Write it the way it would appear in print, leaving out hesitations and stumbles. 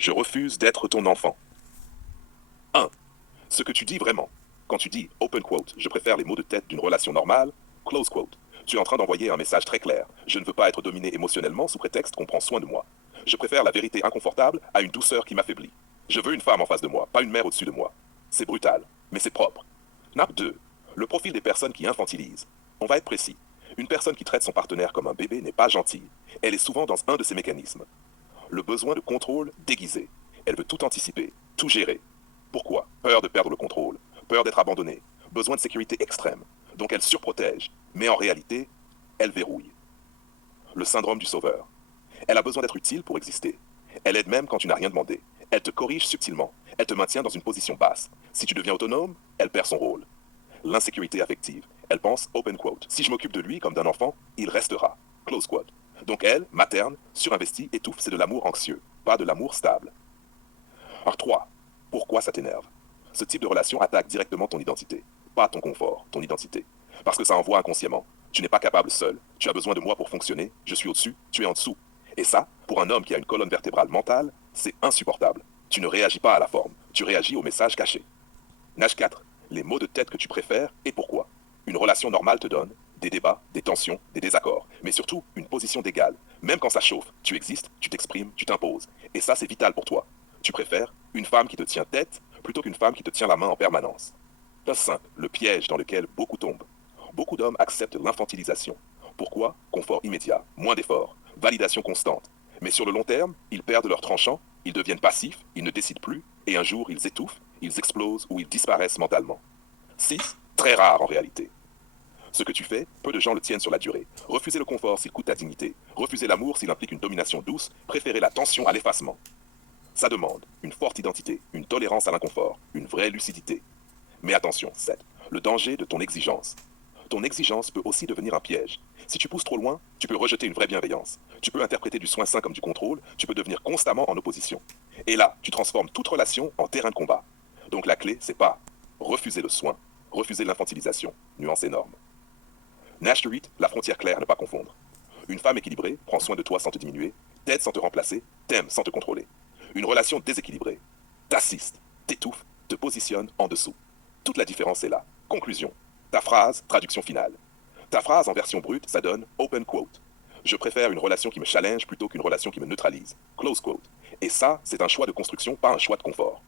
Je refuse d'être ton enfant. 1. Ce que tu dis vraiment. Quand tu dis, open quote, je préfère les mots de tête d'une relation normale, close quote, tu es en train d'envoyer un message très clair. Je ne veux pas être dominé émotionnellement sous prétexte qu'on prend soin de moi. Je préfère la vérité inconfortable à une douceur qui m'affaiblit. Je veux une femme en face de moi, pas une mère au-dessus de moi. C'est brutal, mais c'est propre. Nappe 2. Le profil des personnes qui infantilisent. On va être précis. Une personne qui traite son partenaire comme un bébé n'est pas gentille. Elle est souvent dans un de ces mécanismes. Le besoin de contrôle déguisé. Elle veut tout anticiper, tout gérer. Pourquoi? Peur de perdre le contrôle, peur d'être abandonnée, besoin de sécurité extrême. Donc elle surprotège, mais en réalité, elle verrouille. Le syndrome du sauveur. Elle a besoin d'être utile pour exister. Elle aide même quand tu n'as rien demandé. Elle te corrige subtilement. Elle te maintient dans une position basse. Si tu deviens autonome, elle perd son rôle. L'insécurité affective. Elle pense, open quote, si je m'occupe de lui comme d'un enfant, il restera. Close quote. Donc elle, materne, surinvestie, étouffe, c'est de l'amour anxieux, pas de l'amour stable. Alors 3. Pourquoi ça t'énerve? Ce type de relation attaque directement ton identité. Pas ton confort, ton identité. Parce que ça envoie inconsciemment. Tu n'es pas capable seul, tu as besoin de moi pour fonctionner, je suis au-dessus, tu es en dessous. Et ça, pour un homme qui a une colonne vertébrale mentale, c'est insupportable. Tu ne réagis pas à la forme, tu réagis au message caché. Nage 4. Les mots de tête que tu préfères et pourquoi. Une relation normale te donne des débats, des tensions, des désaccords, mais surtout une position d'égal. Même quand ça chauffe, tu existes, tu t'exprimes, tu t'imposes. Et ça, c'est vital pour toi. Tu préfères une femme qui te tient tête plutôt qu'une femme qui te tient la main en permanence. 5. Le piège dans lequel beaucoup tombent. Beaucoup d'hommes acceptent l'infantilisation. Pourquoi? Confort immédiat, moins d'efforts, validation constante. Mais sur le long terme, ils perdent leur tranchant, ils deviennent passifs, ils ne décident plus, et un jour ils étouffent, ils explosent ou ils disparaissent mentalement. 6. Très rare en réalité. Ce que tu fais, peu de gens le tiennent sur la durée. Refuser le confort s'il coûte ta dignité. Refuser l'amour s'il implique une domination douce. Préférer la tension à l'effacement. Ça demande une forte identité, une tolérance à l'inconfort, une vraie lucidité. Mais attention, 7. Le danger de ton exigence. Ton exigence peut aussi devenir un piège. Si tu pousses trop loin, tu peux rejeter une vraie bienveillance. Tu peux interpréter du soin sain comme du contrôle, tu peux devenir constamment en opposition. Et là, tu transformes toute relation en terrain de combat. Donc la clé, c'est pas refuser le soin, refuser l'infantilisation. Nuance énorme. Nash 8, la frontière claire à ne pas confondre. Une femme équilibrée prend soin de toi sans te diminuer, t'aide sans te remplacer, t'aime sans te contrôler. Une relation déséquilibrée t'assiste, t'étouffe, te positionne en dessous. Toute la différence est là. Conclusion. Ta phrase, traduction finale. Ta phrase en version brute, ça donne open quote. Je préfère une relation qui me challenge plutôt qu'une relation qui me neutralise. Close quote. Et ça, c'est un choix de construction, pas un choix de confort.